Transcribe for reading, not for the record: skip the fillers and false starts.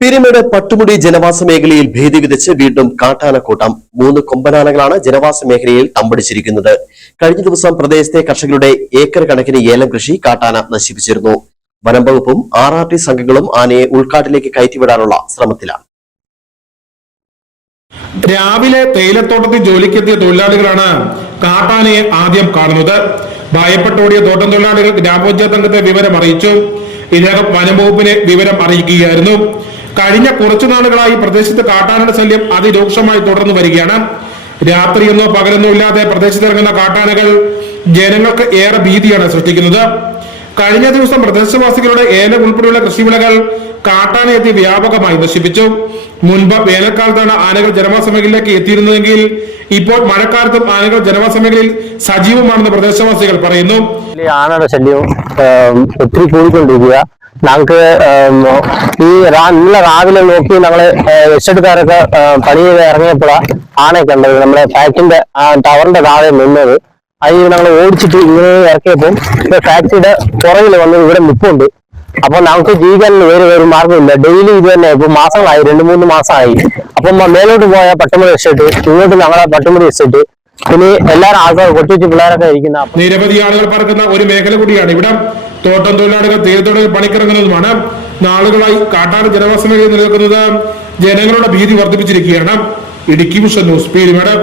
പീരുമേട് പട്ടുമുടി ജനവാസ മേഖലയിൽ ഭീതി വിതച്ച് വീണ്ടും കാട്ടാനക്കൂട്ടം 3 കൊമ്പനാനകളാണ് ജനവാസ മേഖലയിൽ തമ്പടിച്ചിരിക്കുന്നത്. കഴിഞ്ഞ ദിവസം പ്രദേശത്തെ കർഷകരുടെ ഏക്കർ കണക്കിന് ഏലം കൃഷി കാട്ടാന നശിപ്പിച്ചിരുന്നു. വനം വകുപ്പും RRT സംഘങ്ങളും ആനയെ ഉൾക്കാട്ടിലേക്ക് കയറ്റിവിടാനുള്ള ശ്രമത്തിലാണ്. രാവിലെ തേയിലത്തോട്ടത്തിൽ ജോലിക്കെത്തിയ തൊഴിലാളികളാണ് കാട്ടാനയെ ആദ്യം കാണുന്നത്. ഭയപ്പെട്ടോടിയ തോട്ടം തൊഴിലാളികൾ ഗ്രാമപഞ്ചായത്ത് അംഗത്തെ വിവരം അറിയിച്ചു. ഇതിനകം വനം വകുപ്പിനെ വിവരം അറിയിക്കുകയായിരുന്നു. കഴിഞ്ഞ കുറച്ചു നാളുകളായി പ്രദേശത്ത് കാട്ടാനയുടെ ശല്യം അതിരൂക്ഷമായി തുടർന്നു വരികയാണ്. രാത്രിയെന്നോ പകലെന്നോ ഇല്ലാതെ പ്രദേശത്തിറങ്ങുന്ന കാട്ടാനകൾ ജനങ്ങൾക്ക് ഏറെ ഭീതിയാണ് സൃഷ്ടിക്കുന്നത്. കഴിഞ്ഞ ദിവസം പ്രദേശവാസികളുടെ ഏലം ഉൾപ്പെടെയുള്ള കൃഷിവിളകൾ കാട്ടാനയെത്തി വ്യാപകമായി നശിപ്പിച്ചു. മുൻപ് വേനൽക്കാലത്താണ് ആനകൾ ജനവാസ മേഖലയിലേക്ക് എത്തിയിരുന്നതെങ്കിൽ ഇപ്പോൾ മഴക്കാലത്തും ആനകൾ ജനവാസ മേഖലയിൽ സജീവമാണെന്ന് പ്രദേശവാസികൾ പറയുന്നു. ആനയുടെ ശല്യം ഒത്തിരി കൂടിക്കൊണ്ടിരിക്കുക. ഞങ്ങൾക്ക് ഇന്നലെ രാവിലെ നോക്കി ഞങ്ങള് എസ്റ്റേറ്റുകാരൊക്കെ പണി ചെയ്ത് ഇറങ്ങിയപ്പോഴാണ് ആനയെ കണ്ടത്. നമ്മുടെ ഫാക്ടറിന്റെ ടവറിന്റെ താഴെ നിന്നത്. അതിൽ ഞങ്ങൾ ഓടിച്ചിട്ട് ഇങ്ങനെ ഇറക്കിയപ്പോൾ ഫാക്ടറിയുടെ പുറകിൽ വന്ന് ഇവിടെ നിൽപ്പുണ്ട്. അപ്പൊ നമുക്ക് ജീവിക്കാൻ വേറെ മാർഗമില്ല. ഡെയിലി ഇത് തന്നെ ഇപ്പൊ മാസങ്ങളായി, 2-3 മാസമായി. അപ്പം മേലോട്ട് പോയ പട്ടുമുടി എസ്റ്റേറ്റ്, ഇങ്ങോട്ട് ഞങ്ങളെ പട്ടുമുടി എസ്റ്റേറ്റ്, പിന്നെ എല്ലാവരും ആൾക്കാർ കൊച്ചു പിള്ളേരൊക്കെ ഇരിക്കുന്ന നിരവധി ആളുകൾ പറക്കുന്ന ഒരു മേഖല കൂടിയാണ് ഇവിടെ. തോട്ടം തൊഴിലാളികൾ തീരത്തൊഴിൽ പണിക്കിറങ്ങുന്നതുമാണ്. നാളുകളായി കാട്ടാന ജനവാസ മേഖലയിൽ നിലനിൽക്കുന്നത് ജനങ്ങളുടെ ഭീതി വർദ്ധിപ്പിച്ചിരിക്കുകയാണ്. Idukki vision news, Peermade.